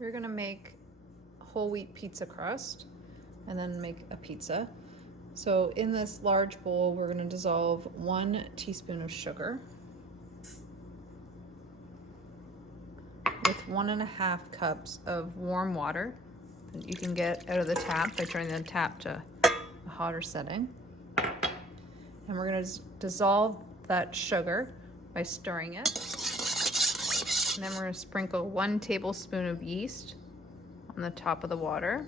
We're gonna make whole wheat pizza crust and then make a pizza. So in this large bowl, we're gonna dissolve 1 teaspoon of sugar with 1.5 cups of warm water that you can get out of the tap by turning the tap to a hotter setting. And we're gonna dissolve that sugar by stirring it. And then we're gonna sprinkle 1 tablespoon of yeast on the top of the water.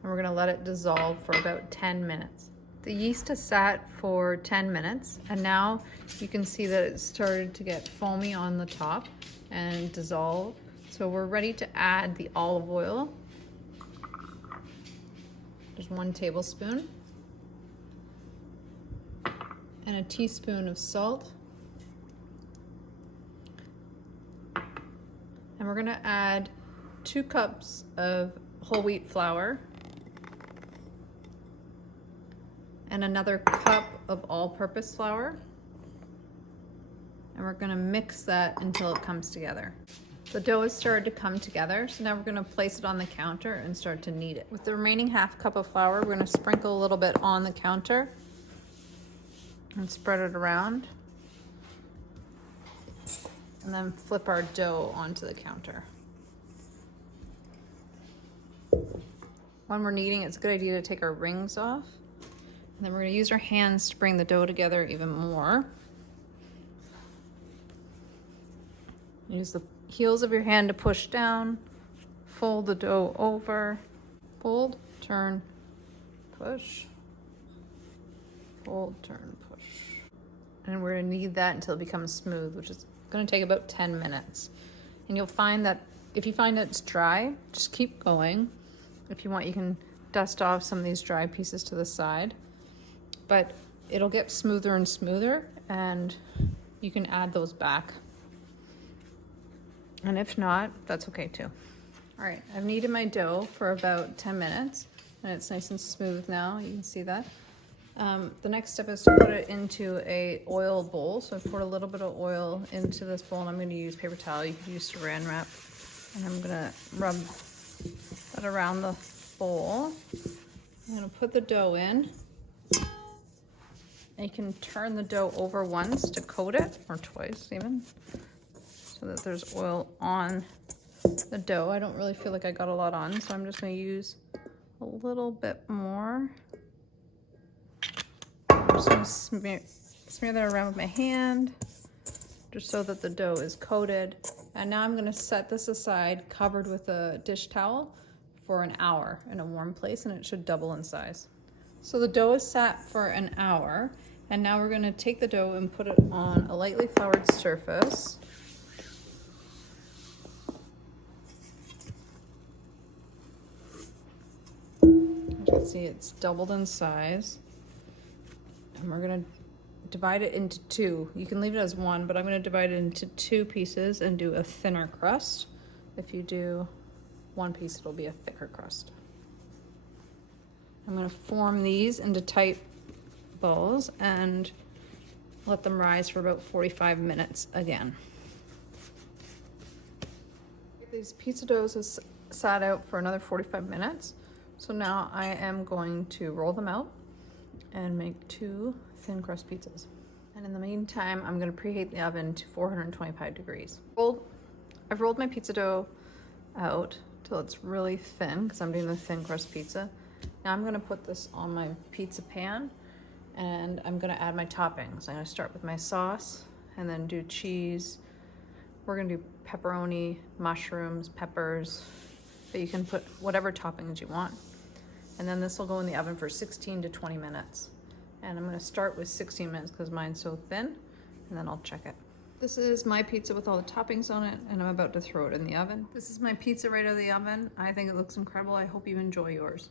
And we're gonna let it dissolve for about 10 minutes. The yeast has sat for 10 minutes, and now you can see that it started to get foamy on the top and dissolve. So we're ready to add the olive oil. Just 1 tablespoon. And a teaspoon of salt. And we're gonna add 2 cups of whole wheat flour and another cup of all-purpose flour. And we're gonna mix that until it comes together. The dough has started to come together, so now we're gonna place it on the counter and start to knead it. With the remaining 1/2 cup of flour, we're gonna sprinkle a little bit on the counter and spread it around. And then flip our dough onto the counter. When we're kneading, it's a good idea to take our rings off. And then we're gonna use our hands to bring the dough together even more. Use the heels of your hand to push down, fold the dough over, fold, turn, push, fold, turn, push. And we're gonna knead that until it becomes smooth, which is gonna take about 10 minutes. And you'll find that if you find it's dry, just keep going. If you want, you can dust off some of these dry pieces to the side. But it'll get smoother and smoother, and you can add those back. And if not, that's okay too. All right, I've kneaded my dough for about 10 minutes, and it's nice and smooth now. You can see that. The next step is to put it into a oil bowl. So I poured a little bit of oil into this bowl, and I'm gonna use paper towel. You could use saran wrap. And I'm gonna rub that around the bowl. I'm gonna put the dough in. And you can turn the dough over once to coat it, or twice even, so that there's oil on the dough. I don't really feel like I got a lot on, so I'm just gonna use a little bit more. I'm just gonna smear that around with my hand, just so that the dough is coated. And now I'm gonna set this aside, covered with a dish towel, for an hour in a warm place, and it should double in size. So the dough is sat for an hour, and now we're gonna take the dough and put it on a lightly floured surface. As you can see, it's doubled in size. And we're gonna divide it into 2. You can leave it as 1, but I'm gonna divide it into 2 pieces and do a thinner crust. If you do 1 piece, it'll be a thicker crust. I'm gonna form these into tight balls and let them rise for about 45 minutes again. These pizza doughs has sat out for another 45 minutes. So now I am going to roll them out and make 2 thin crust pizzas. And in the meantime, I'm gonna preheat the oven to 425 degrees. I've rolled my pizza dough out till it's really thin, because I'm doing the thin crust pizza. Now I'm gonna put this on my pizza pan, and I'm gonna add my toppings. I'm gonna start with my sauce and then do cheese. We're gonna do pepperoni, mushrooms, peppers, but you can put whatever toppings you want. And then this will go in the oven for 16 to 20 minutes. And I'm gonna start with 16 minutes because mine's so thin, and then I'll check it. This is my pizza with all the toppings on it, and I'm about to throw it in the oven. This is my pizza right out of the oven. I think it looks incredible. I hope you enjoy yours.